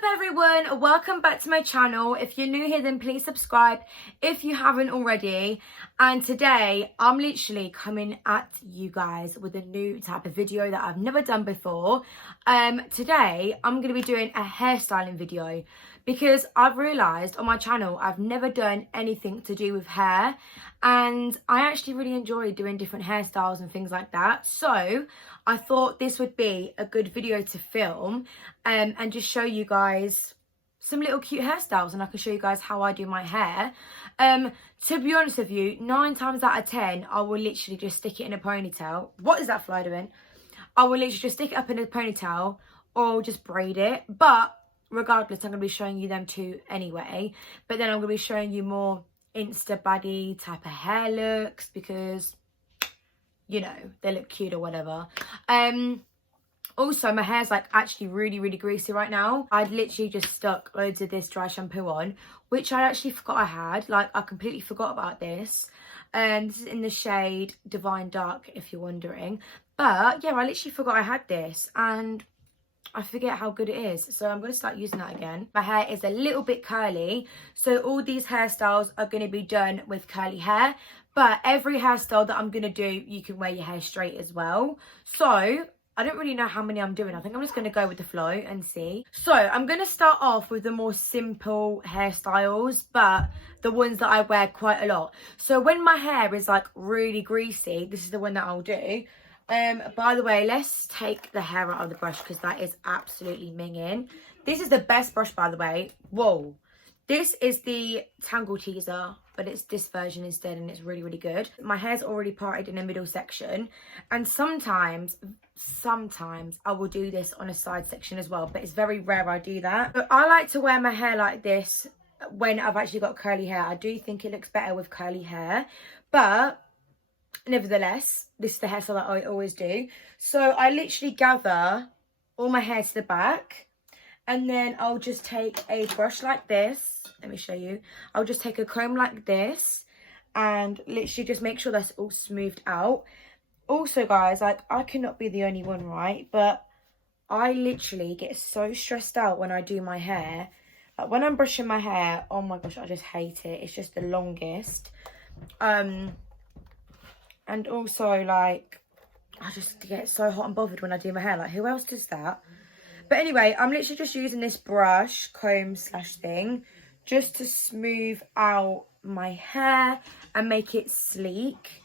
What's up everyone, welcome back to my channel. If you're new here then please subscribe if you haven't already. And today I'm literally coming at you guys with a new type of video that I've never done before. Today I'm going to be doing a hairstyling video because I've realised on my channel I've never done anything to do with hair, and I actually really enjoy doing different hairstyles and things like that. So I thought this would be a good video to film and just show you guys some little cute hairstyles, and I can show you guys how I do my hair. To be honest with you, 9 times out of 10 I will literally just stick it in a ponytail. What is that fly doing? I will literally just stick it up in a ponytail or just braid it, but regardless I'm going to be showing you them too anyway. But then I'm going to be showing you more Insta Baddie type of hair looks because, you know, they look cute or whatever. Also, my hair's like actually really greasy right now. I'd literally just stuck loads of this dry shampoo on, which I actually forgot I had. Like, I completely forgot about this. This is in the shade Divine Dark, if you're wondering. But yeah, I literally forgot I had this, and I forget how good it is. So I'm going to start using that again. My hair is a little bit curly, so all these hairstyles are going to be done with curly hair. But every hairstyle that I'm going to do, you can wear your hair straight as well. So I don't really know how many I'm doing. I think I'm just going to go with the flow and see. So I'm going to start off with the more simple hairstyles, but the ones that I wear quite a lot. So when my hair is like really greasy, this is the one that I'll do. By the way, let's take the hair out of the brush because that is absolutely minging. This is the best brush, by the way. Whoa. This is the Tangle Teaser, but it's this version instead, and it's really good. My hair's already parted in the middle section, and sometimes I will do this on a side section as well, but it's very rare I do that. But I like to wear my hair like this when I've actually got curly hair. I do think it looks better with curly hair, but nevertheless, this is the hairstyle that I always do. So I literally gather all my hair to the back, and then I'll just take a brush like this. Let me show you. I'll just take a comb like this and literally just make sure that's all smoothed out. Also, guys, like, I cannot be the only one, right? But I literally get so stressed out when I do my hair. Like, when I'm brushing my hair, oh my gosh, I just hate it. It's just the longest. And also, like, I just get so hot and bothered when I do my hair. Like, who else does that? But anyway, I'm literally just using this brush, comb slash thing, just to smooth out my hair and make it sleek.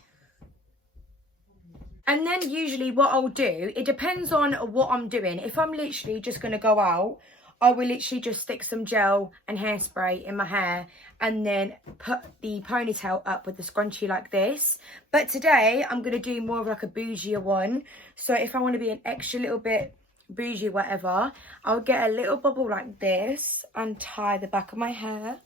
And then usually what I'll do, it depends on what I'm doing. If I'm literally just going to go out, I will literally just stick some gel and hairspray in my hair and then put the ponytail up with the scrunchie like this. But today I'm going to do more of like a bougie one. So if I want to be an extra little bit bougie whatever, I'll get a little bubble like this and tie the back of my hair.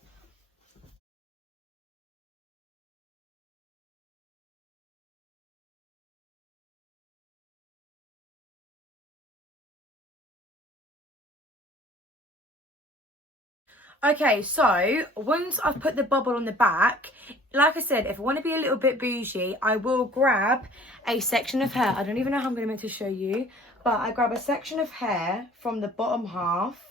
Okay, so once I've put the bubble on the back, like I said, if I want to be a little bit bougie, I will grab a section of hair. I don't even know how I'm going to meant to show you, but I grab a section of hair from the bottom half,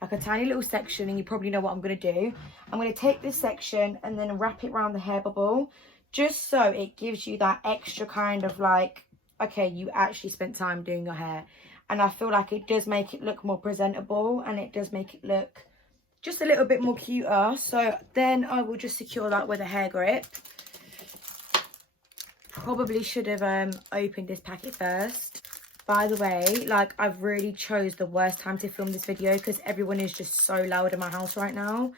like a tiny little section, and you probably know what I'm going to do. I'm going to take this section and then wrap it around the hair bubble, just so it gives you that extra kind of like, okay, you actually spent time doing your hair. And I feel like it does make it look more presentable, and it does make it look just a little bit more cuter. So then I will just secure that with a hair grip. Probably should have opened this packet first. By the way, like, I've really chose the worst time to film this video because everyone is just so loud in my house right now.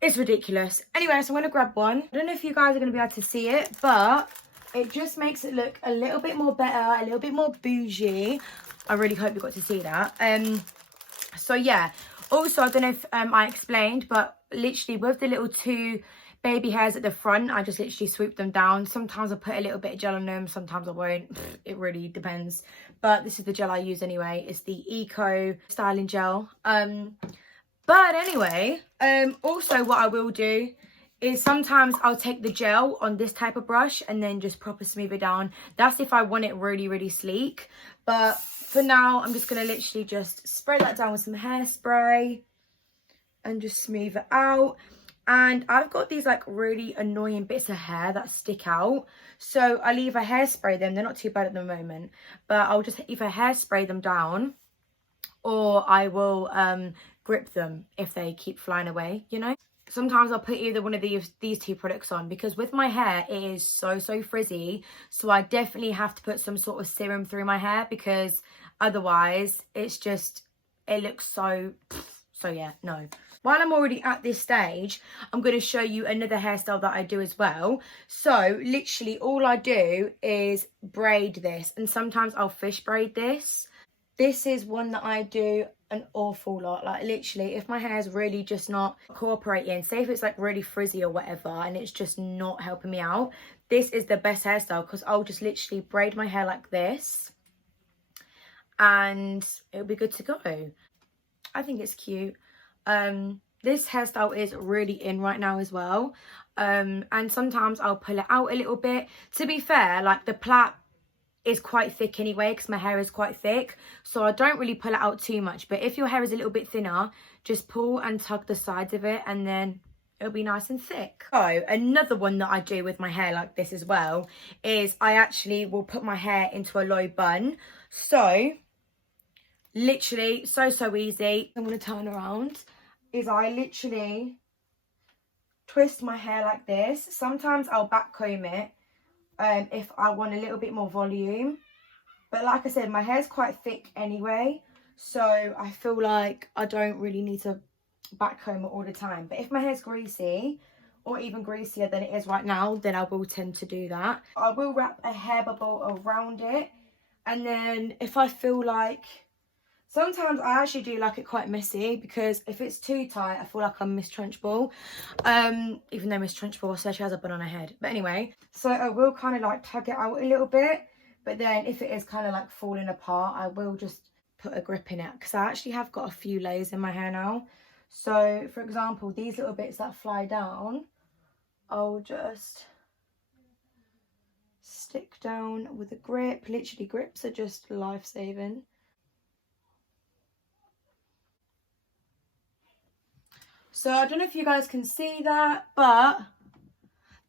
It's ridiculous. Anyway, so I'm going to grab one. I don't know if you guys are going to be able to see it, but it just makes it look a little bit more better, a little bit more bougie. I really hope you got to see that. So yeah. Also, I don't know if I explained, but literally with the little 2 baby hairs at the front, I just literally swoop them down. Sometimes I put a little bit of gel on them, sometimes I won't. It really depends. But this is the gel I use anyway. It's the Eco Styling Gel. But anyway, also what I will do is sometimes I'll take the gel on this type of brush and then just proper smooth it down. That's if I want it really, really sleek. But for now, I'm just going to literally just spray that down with some hairspray and just smooth it out. And I've got these like really annoying bits of hair that stick out. So I'll either hairspray them. They're not too bad at the moment. But I'll just either hairspray them down, or I will grip them if they keep flying away, you know. Sometimes I'll put either one of these two products on, because with my hair it is so frizzy, so I definitely have to put some sort of serum through my hair, because otherwise it's just, it looks so yeah, no. While I'm already at this stage, I'm going to show you another hairstyle that I do as well. So literally all I do is braid this, and sometimes I'll fish braid this. This is one that I do an awful lot. Like literally, if my hair is really just not cooperating, say if it's like really frizzy or whatever and it's just not helping me out, this is the best hairstyle, because I'll just literally braid my hair like this and it'll be good to go. I think it's cute. This hairstyle is really in right now as well, and sometimes I'll pull it out a little bit. To be fair, like the plait is quite thick anyway, because my hair is quite thick, so I don't really pull it out too much. But if your hair is a little bit thinner, just pull and tug the sides of it and then it'll be nice and thick. So another one that I do with my hair like this as well is I actually will put my hair into a low bun. So literally so easy. I'm going to turn around. Is I literally twist my hair like this. Sometimes I'll back comb it if I want a little bit more volume, but like I said, my hair's quite thick anyway, so I feel like I don't really need to back comb it all the time. But if my hair's greasy, or even greasier than it is right now, then I will tend to do that. I will wrap a hair bubble around it, and then if I feel like, sometimes I actually do like it quite messy, because if it's too tight, I feel like I'm Miss Trunchbull. Even though Miss Trunchbull says she has a bun on her head. But anyway, so I will kind of like tug it out a little bit. But then if it is kind of like falling apart, I will just put a grip in it, because I actually have got a few layers in my hair now. So for example, these little bits that fly down, I'll just stick down with a grip. Literally, grips are just life-saving. So I don't know if you guys can see that, but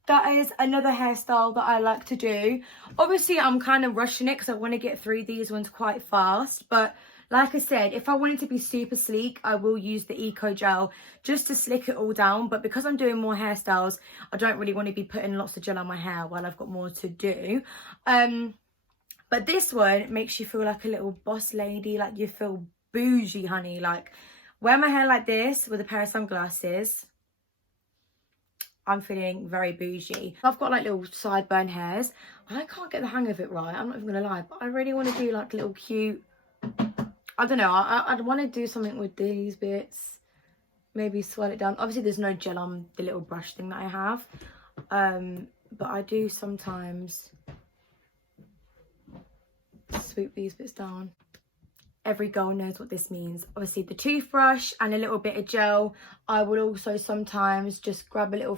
that is another hairstyle that I like to do. Obviously, I'm kind of rushing it because I want to get through these ones quite fast. But like I said, if I want it to be super sleek, I will use the Eco Gel just to slick it all down. But because I'm doing more hairstyles, I don't really want to be putting lots of gel on my hair while I've got more to do. But this one makes you feel like a little boss lady, like you feel bougie, honey. Like, wear my hair like this with a pair of sunglasses, I'm feeling very bougie. I've got like little sideburn hairs. I can't get the hang of it right, I'm not even gonna lie, but I really want to do like little cute, I don't know, I'd want to do something with these bits, maybe swirl it down. Obviously there's no gel on the little brush thing that I have, but I do sometimes swoop these bits down. Every girl knows what this means. Obviously the toothbrush and a little bit of gel. I will also sometimes just grab a little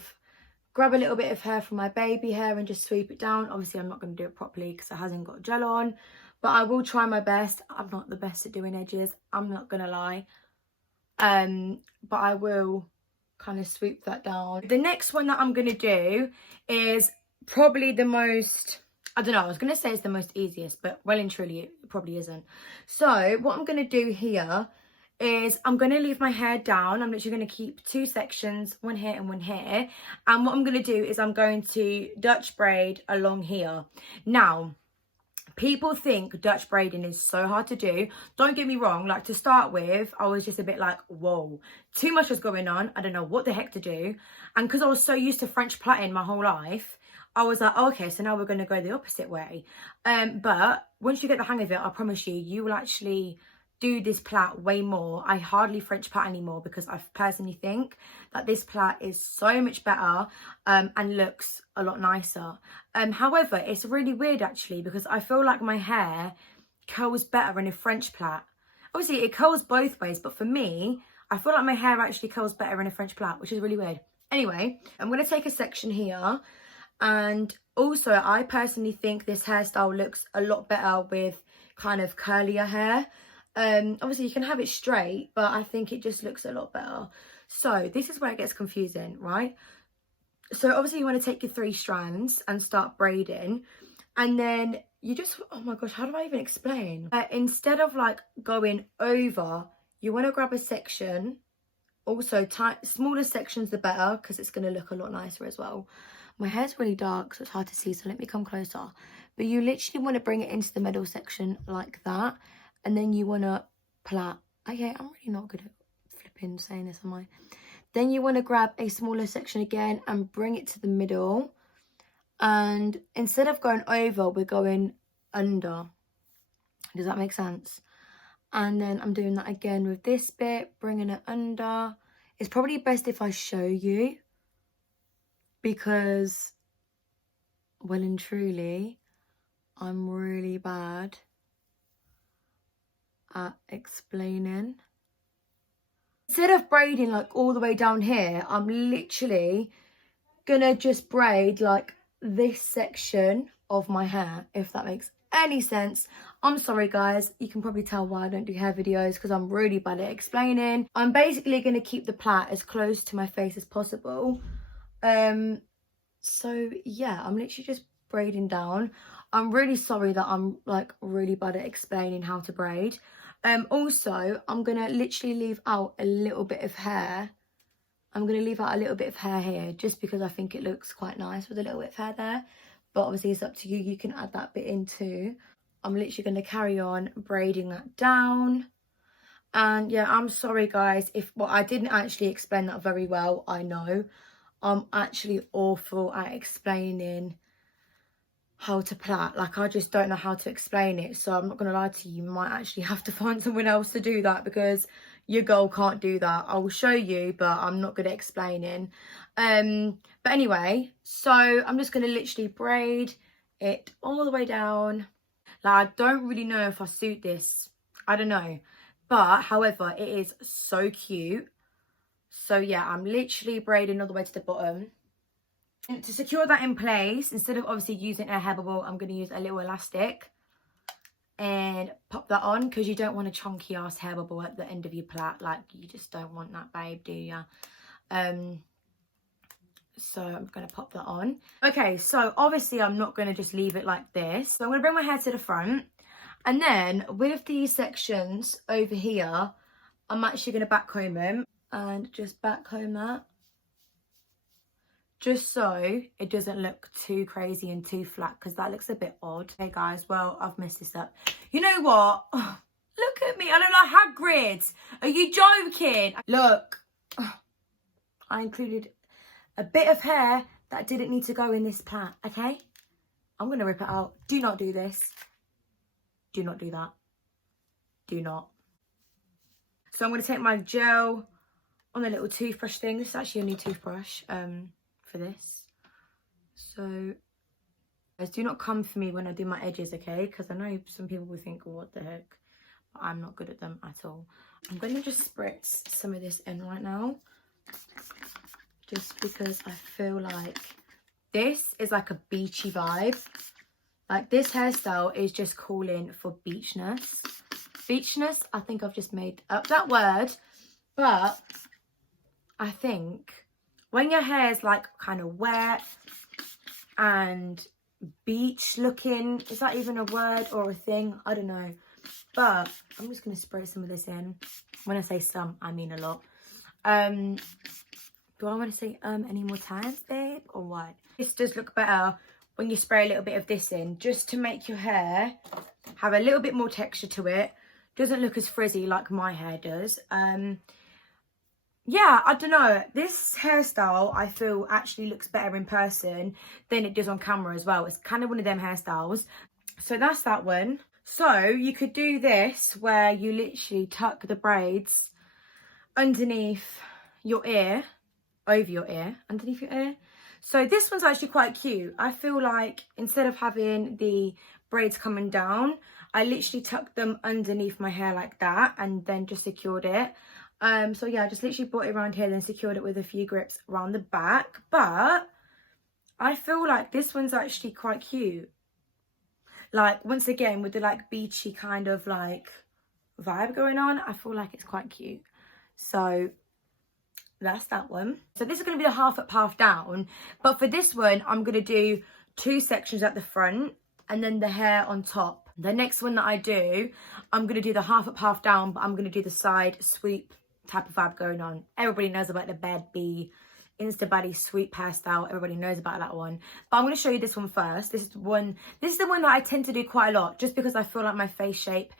bit of hair from my baby hair and just sweep it down. Obviously I'm not going to do it properly because it hasn't got gel on, but I will try my best. I'm not the best at doing edges, I'm not gonna lie, but I will kind of swoop that down. The next one that I'm gonna do is probably the most, I don't know, I was going to say it's the most easiest, but well and truly it probably isn't. So what I'm going to do here is I'm going to leave my hair down. I'm literally going to keep two sections, one here and one here. And what I'm going to do is I'm going to Dutch braid along here. Now, people think Dutch braiding is so hard to do. Don't get me wrong, like to start with, I was just a bit like, whoa, too much was going on. I don't know what the heck to do. And because I was so used to French plaiting my whole life, I was like, oh, okay, so now we're going to go the opposite way. But once you get the hang of it, I promise you, you will actually do this plait way more. I hardly French plait anymore because I personally think that this plait is so much better and looks a lot nicer. However, it's really weird actually, because I feel like my hair curls better in a French plait. Obviously, it curls both ways, but for me, I feel like my hair actually curls better in a French plait, which is really weird. Anyway, I'm going to take a section here, and also I personally think this hairstyle looks a lot better with kind of curlier hair. Obviously you can have it straight, but I think it just looks a lot better. So this is where it gets confusing, right? So obviously you want to take your 3 strands and start braiding, and then you just, oh my gosh, how do I even explain? Instead of like going over, you want to grab a section. Also, smaller sections the better, because it's going to look a lot nicer as well. My hair's really dark, so it's hard to see, so let me come closer. But you literally want to bring it into the middle section like that, and then you want to plait. Okay, I'm really not good at flipping saying this, am I? Then you want to grab a smaller section again and bring it to the middle. And instead of going over, we're going under. Does that make sense? And then I'm doing that again with this bit, bringing it under. It's probably best if I show you, because, well and truly, I'm really bad at explaining. Instead of braiding like all the way down here, I'm literally gonna just braid like this section of my hair, if that makes any sense. I'm sorry guys, you can probably tell why I don't do hair videos, because I'm really bad at explaining. I'm basically going to keep the plait as close to my face as possible. So yeah, I'm literally just braiding down. I'm really sorry that I'm like really bad at explaining how to braid. Also, I'm going to literally leave out a little bit of hair. I'm going to leave out a little bit of hair here, just because I think it looks quite nice with a little bit of hair there. But obviously it's up to you, you can add that bit in too. I'm literally going to carry on braiding that down. And yeah, I'm sorry guys if, well, I didn't actually explain that very well, I know. I'm actually awful at explaining how to plait. Like, I just don't know how to explain it. So I'm not going to lie to you, you might actually have to find someone else to do that, because your girl can't do that. I will show you, but I'm not good at explaining. But anyway, so I'm just going to literally braid it all the way down. Like, I don't really know if I suit this. I don't know. But, however, it is so cute. So, yeah, I'm literally braiding all the way to the bottom. And to secure that in place, instead of obviously using a hair bubble, I'm going to use a little elastic. And pop that on, because you don't want a chunky ass hair bubble at the end of your plait. Like, you just don't want that, babe, do ya? So I'm going to pop that on. Okay, so obviously I'm not going to just leave it like this. So I'm going to bring my hair to the front. And then with these sections over here, I'm actually going to back comb them. And just back comb that. Just so it doesn't look too crazy and too flat, because that looks a bit odd. Hey guys, well, I've messed this up. You know what? Oh, look at me. I look like Hagrid. Are you joking? Look, I included a bit of hair that didn't need to go in this plait, okay? I'm going to rip it out. Do not do this. Do not do that. Do not. So I'm going to take my gel on a little toothbrush thing. This is actually a new toothbrush for this. So guys, do not come for me when I do my edges, okay? Because I know some people will think, oh, what the heck? But I'm not good at them at all. I'm going to just spritz some of this in right now, just because I feel like this is like a beachy vibe. Like, this hairstyle is just calling for beachness. Beachness, I think I've just made up that word. But I think when your hair is like kind of wet and beach looking, is that even a word or a thing? I don't know. But I'm just going to spray some of this in. When I say some, I mean a lot. Do I want to say any more times, babe, or what? This does look better when you spray a little bit of this in, just to make your hair have a little bit more texture to it. Doesn't look as frizzy like my hair does. Yeah, I don't know. This hairstyle, I feel, actually looks better in person than it does on camera as well. It's kind of one of them hairstyles. So that's that one. So you could do this where you literally tuck the braids underneath your ear, over your ear, underneath your ear. So this one's actually quite cute. I feel like instead of having the braids coming down, I literally tucked them underneath my hair like that and then just secured it. So yeah, I just literally brought it around here, then secured it with a few grips around the back. But I feel like this one's actually quite cute. Like, once again, with the like beachy kind of like vibe going on, I feel like it's quite cute. So that's that one. So this is going to be the half up, half down. But for this one, I'm going to do 2 sections at the front and then the hair on top. The next one that I do, I'm going to do the half up, half down, but I'm going to do the side sweep type of vibe going on. Everybody knows about the Baddie Insta Baddie sweep hairstyle. Everybody knows about that one. But I'm going to show you this one first. This is the one that I tend to do quite a lot, just because I feel like my face shape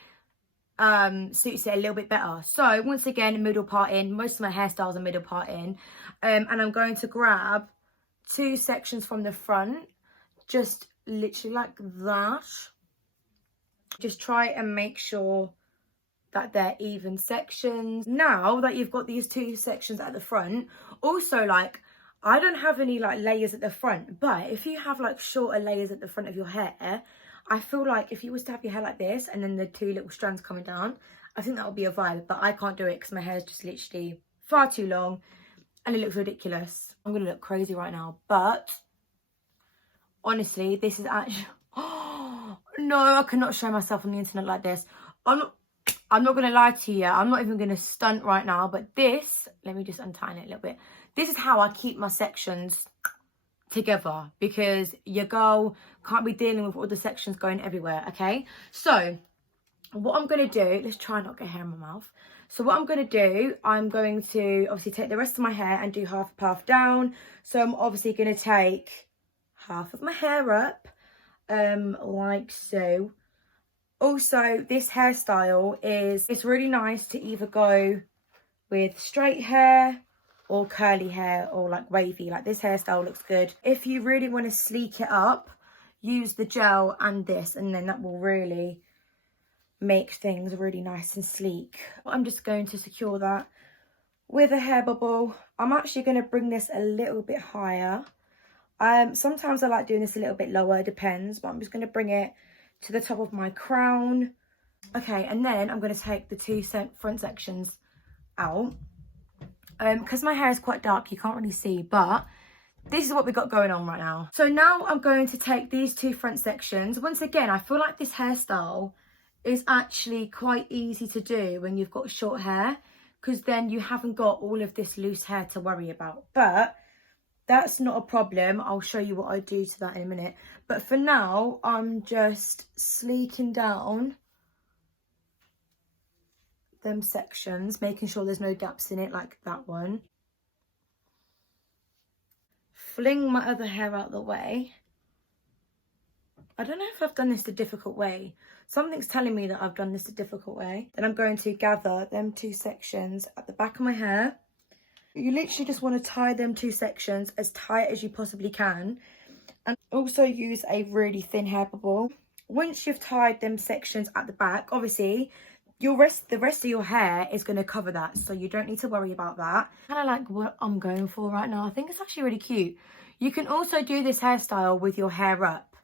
suits it a little bit better. So once again, middle part in. Most of my hairstyles are middle part in. And I'm going to grab 2 sections from the front, just literally like that. Just try and make sure that they're even sections. Now that you've got these 2 sections at the front, also, like, I don't have any like layers at the front, but if you have like shorter layers at the front of your hair, I feel like if you was to have your hair like this and then the 2 little strands coming down, I think that would be a vibe. But I can't do it because my hair is just literally far too long and it looks ridiculous. I'm gonna look crazy right now, but honestly, this is actually, oh no, I cannot show myself on the internet like this. I'm not gonna lie to you, I'm not even gonna stunt right now, but this, let me just untie it a little bit. This is how I keep my sections together, because your girl can't be dealing with all the sections going everywhere, okay? So what I'm gonna do, let's try not get hair in my mouth. So what I'm gonna do, I'm going to obviously take the rest of my hair and do half down. So I'm obviously gonna take half of my hair up, like so. Also, this hairstyle it's really nice to either go with straight hair or curly hair or like wavy. Like, this hairstyle looks good. If you really want to sleek it up, use the gel and this, and then that will really make things really nice and sleek. I'm just going to secure that with a hair bubble. I'm actually going to bring this a little bit higher. Sometimes I like doing this a little bit lower, it depends, but I'm just going to bring it to the top of my crown. Okay, and then I'm going to take the 2 front sections out. Because my hair is quite dark, you can't really see, but this is what we got going on right now. So now I'm going to take these 2 front sections. Once again, I feel like this hairstyle is actually quite easy to do when you've got short hair, because then you haven't got all of this loose hair to worry about. But that's not a problem. I'll show you what I do to that in a minute. But for now, I'm just sleeking down them sections, making sure there's no gaps in it like that one. Fling my other hair out the way. I don't know if I've done this a difficult way. Something's telling me that I've done this a difficult way. Then I'm going to gather them 2 sections at the back of my hair. You literally just want to tie them 2 sections as tight as you possibly can, and also use a really thin hair bubble. Once you've tied them sections at the back, obviously the rest of your hair is going to cover that, so you don't need to worry about that. Kind of like what I'm going for right now. I think it's actually really cute. You can also do this hairstyle with your hair up,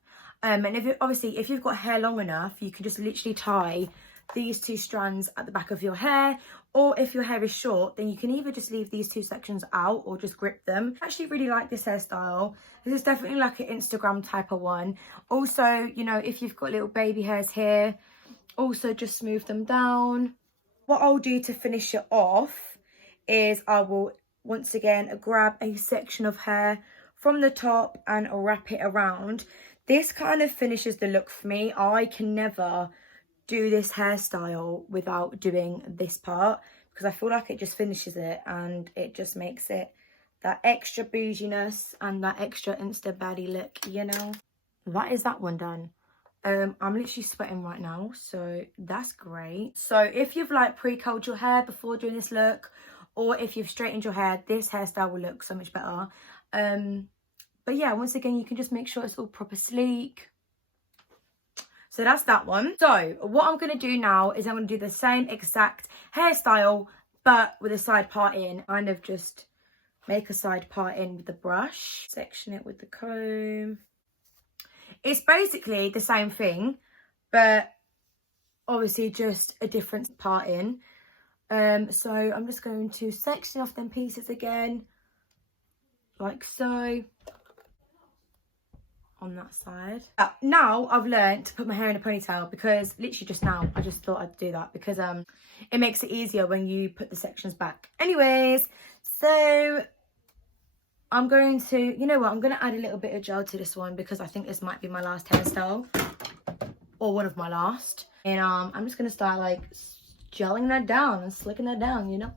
and if you've got hair long enough, you can just literally tie these 2 strands at the back of your hair. Or if your hair is short, then you can either just leave these 2 sections out or just grip them. I actually really like this hairstyle. This is definitely like an Instagram type of one. Also, you know, if you've got little baby hairs here, also just smooth them down. What I'll do to finish it off is I will once again grab a section of hair from the top and wrap it around. This kind of finishes the look for me. I can never do this hairstyle without doing this part, because I feel like it just finishes it and it just makes it that extra bouginess and that extra Insta Baddie look, you know. That is that one done. I'm literally sweating right now, so that's great. So if you've like pre-curled your hair before doing this look, or if you've straightened your hair, this hairstyle will look so much better. But yeah, once again, you can just make sure it's all proper sleek. So that's that one. So what I'm going to do now is I'm going to do the same exact hairstyle, but with a side part in. Kind of just make a side part in with the brush. Section it with the comb. It's basically the same thing, but obviously just a different part in. So I'm just going to section off them pieces again, like so, on that side. Now I've learned to put my hair in a ponytail, because literally just now I just thought I'd do that, because it makes it easier when you put the sections back. Anyways, so I'm going to, you know what, I'm going to add a little bit of gel to this one, because I think this might be my last hairstyle, or one of my last. And I'm just going to start like gelling that down and slicking that down, you know.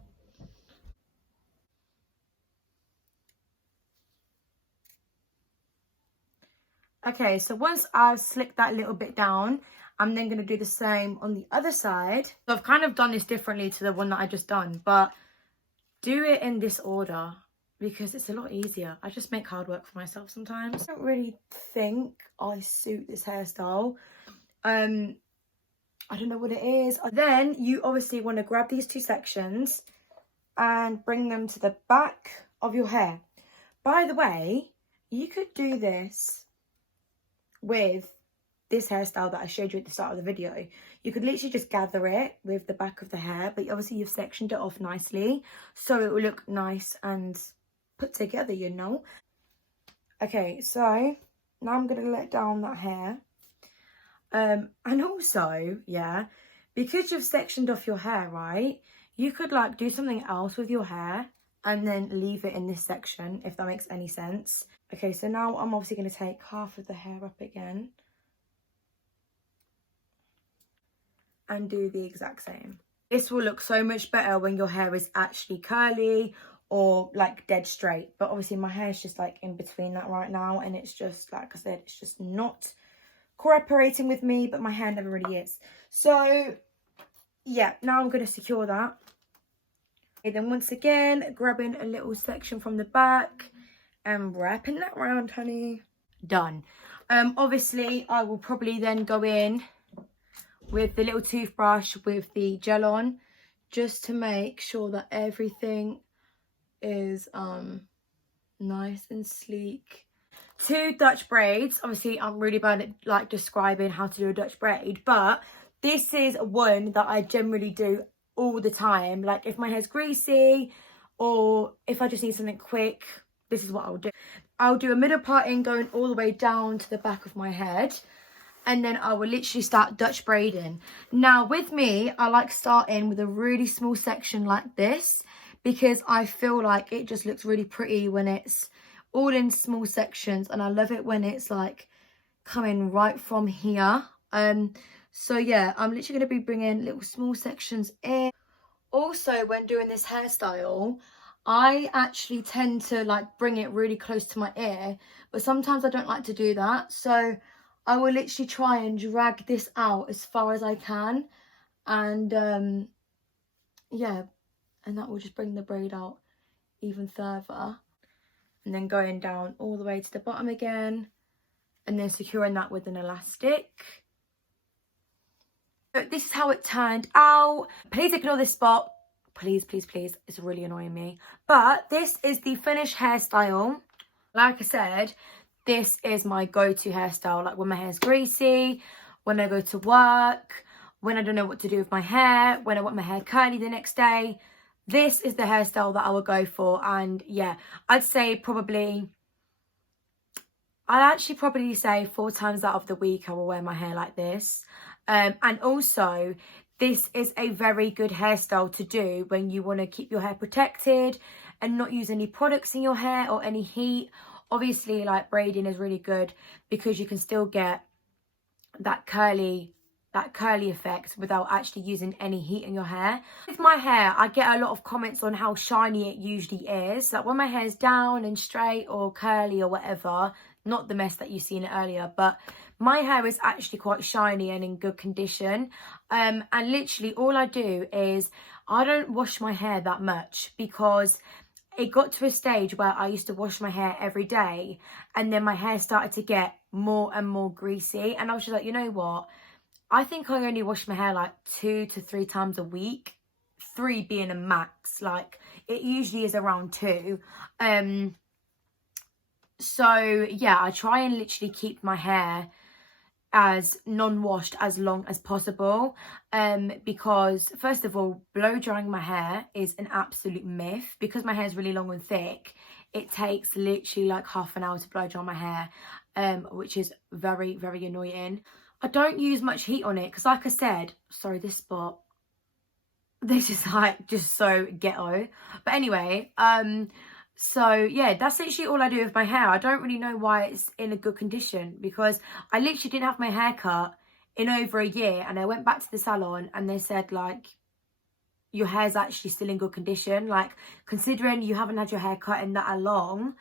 Okay, so once I've slicked that little bit down, I'm then going to do the same on the other side. So I've kind of done this differently to the one that I just done, but do it in this order because it's a lot easier. I just make hard work for myself sometimes. I don't really think I suit this hairstyle. I don't know what it is. Then you obviously want to grab these two sections and bring them to the back of your hair. By the way, you could do this with this hairstyle that I showed you at the start of the video. You could literally just gather it with the back of the hair, but obviously you've sectioned it off nicely so it will look nice and put together, you know. Okay, so now I'm going to let down that hair. And also, yeah, because you've sectioned off your hair, right, you could like do something else with your hair and then leave it in this section, if that makes any sense. Okay, so now I'm obviously going to take half of the hair up again and do the exact same. This will look so much better when your hair is actually curly or like dead straight. But obviously my hair is just like in between that right now, and it's just, like I said, it's just not cooperating with me, but my hair never really is. So yeah, now I'm going to secure that. Okay, then once again, grabbing a little section from the back and wrapping that round, honey. Done. Obviously I will probably then go in with the little toothbrush with the gel on, just to make sure that everything is nice and sleek. 2 Dutch braids. Obviously I'm really bad at like describing how to do a Dutch braid, but this is one that I generally do all the time. Like if my hair's greasy or if I just need something quick, this is what I'll do. I'll do a middle parting going all the way down to the back of my head, and then I will literally start Dutch braiding. Now with me, I like starting with a really small section like this, because I feel like it just looks really pretty when it's all in small sections, and I love it when it's like coming right from here. So yeah, I'm literally going to be bringing little small sections in. Also, when doing this hairstyle, I actually tend to like bring it really close to my ear, but sometimes I don't like to do that. So I will literally try and drag this out as far as I can. And yeah, and that will just bring the braid out even further. And then going down all the way to the bottom again, and then securing that with an elastic. So this is how it turned out. Please ignore this spot. Please, please, please. It's really annoying me. But this is the finished hairstyle. Like I said, this is my go-to hairstyle. Like when my hair's greasy, when I go to work, when I don't know what to do with my hair, when I want my hair curly the next day. This is the hairstyle that I would go for. And yeah, I'd actually probably say 4 times out of the week I will wear my hair like this. And also, this is a very good hairstyle to do when you want to keep your hair protected and not use any products in your hair or any heat. Obviously, like braiding is really good because you can still get that curly effect without actually using any heat in your hair. With my hair, I get a lot of comments on how shiny it usually is. Like when my hair's down and straight or curly or whatever, not the mess that you've seen earlier, but my hair is actually quite shiny and in good condition. And literally all I do is I don't wash my hair that much, because it got to a stage where I used to wash my hair every day, and then my hair started to get more and more greasy, and I was just like, you know what, I think I only wash my hair like 2 to 3 times a week, 3 being a max. Like it usually is around 2. So yeah, I try and literally keep my hair as non-washed as long as possible, because first of all, blow drying my hair is an absolute myth. Because my hair is really long and thick, it takes literally like half an hour to blow dry my hair, which is very, very annoying. I don't use much heat on it because, like I said, sorry, this spot, this is like just so ghetto. But anyway, so yeah, that's literally all I do with my hair. I don't really know why it's in a good condition, because I literally didn't have my hair cut in over a year, and I went back to the salon and they said, like, your hair's actually still in good condition. Like, considering you haven't had your hair cut in that long,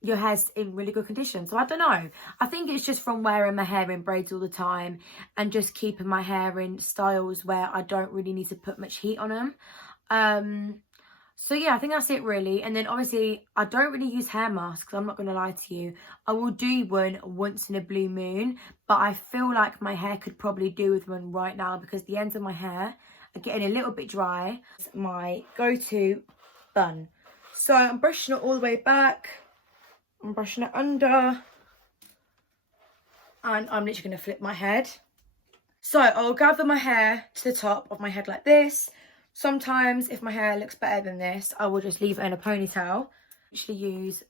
your hair's in really good condition. So I don't know, I think it's just from wearing my hair in braids all the time and just keeping my hair in styles where I don't really need to put much heat on them. So yeah, I think that's it really. And then obviously I don't really use hair masks, I'm not gonna lie to you. I will do one once in a blue moon, but I feel like my hair could probably do with one right now because the ends of my hair are getting a little bit dry. It's my go-to bun. So I'm brushing it all the way back, I'm brushing it under, and I'm literally going to flip my head. So I'll gather my hair to the top of my head like this. Sometimes if my hair looks better than this, I will just leave it in a ponytail. Actually use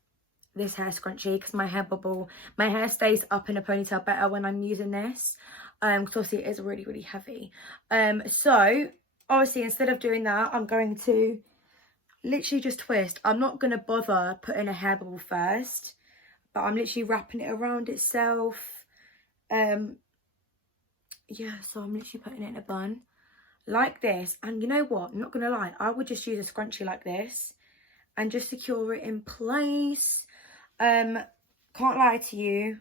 this hair scrunchie because my hair stays up in a ponytail better when I'm using this, because obviously it is really, really heavy. So obviously instead of doing that, I'm going to literally just twist. I'm not going to bother putting a hair bubble first, but I'm literally wrapping it around itself. Yeah, so I'm literally putting it in a bun like this. And you know what, I'm not going to lie, I would just use a scrunchie like this and just secure it in place. Can't lie to you,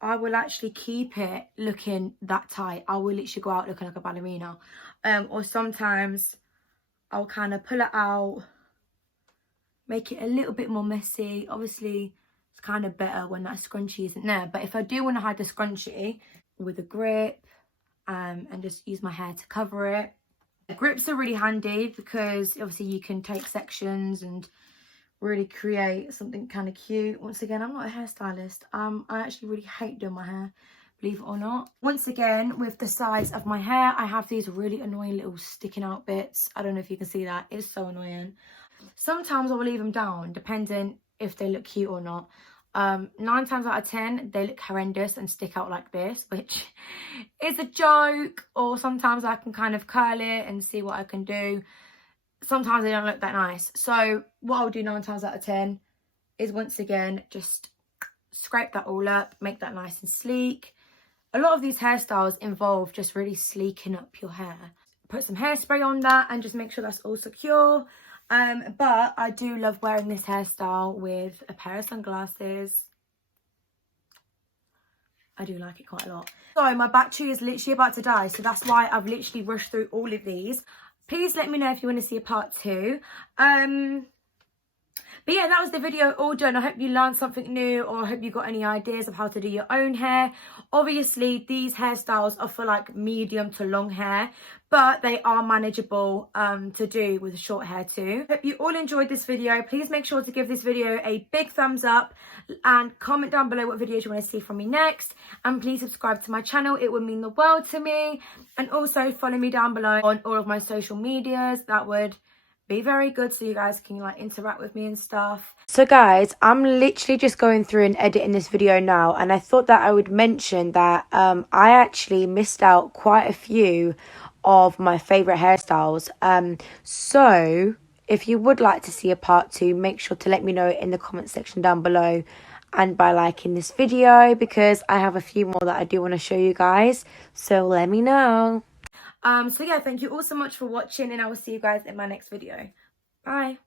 I will actually keep it looking that tight. I will literally go out looking like a ballerina. Or sometimes I'll kind of pull it out, make it a little bit more messy. Obviously, it's kind of better when that scrunchie isn't there. But if I do want to hide the scrunchie with a grip, and just use my hair to cover it. The grips are really handy because obviously you can take sections and really create something kind of cute. Once again, I'm not a hairstylist. I actually really hate doing my hair, believe it or not. Once again, with the sides of my hair, I have these really annoying little sticking out bits. I don't know if you can see that. It's so annoying. Sometimes I will leave them down, depending if they look cute or not. 9 times out of 10, they look horrendous and stick out like this, which is a joke. Or sometimes I can kind of curl it and see what I can do. Sometimes they don't look that nice. So what I'll do 9 times out of 10 is, once again, just scrape that all up, make that nice and sleek. A lot of these hairstyles involve just really sleeking up your hair. Put some hairspray on that and just make sure that's all secure. But I do love wearing this hairstyle with a pair of sunglasses. I do like it quite a lot. So my battery is literally about to die, so that's why I've literally rushed through all of these. Please let me know if you want to see a part 2. But yeah, that was the video all done. I hope you learned something new, or I hope you got any ideas of how to do your own hair. Obviously, these hairstyles are for like medium to long hair, but they are manageable to do with short hair too. Hope you all enjoyed this video. Please make sure to give this video a big thumbs up and comment down below what videos you want to see from me next. And please subscribe to my channel. It would mean the world to me. And also follow me down below on all of my social medias. That would be very good, so you guys can like interact with me and stuff. So guys, I'm literally just going through and editing this video now, and I thought that I would mention that I actually missed out quite a few of my favorite hairstyles. So if you would like to see a part 2, make sure to let me know in the comment section down below, and by liking this video, because I have a few more that I do want to show you guys, so let me know. So yeah, thank you all so much for watching, and I will see you guys in my next video. Bye.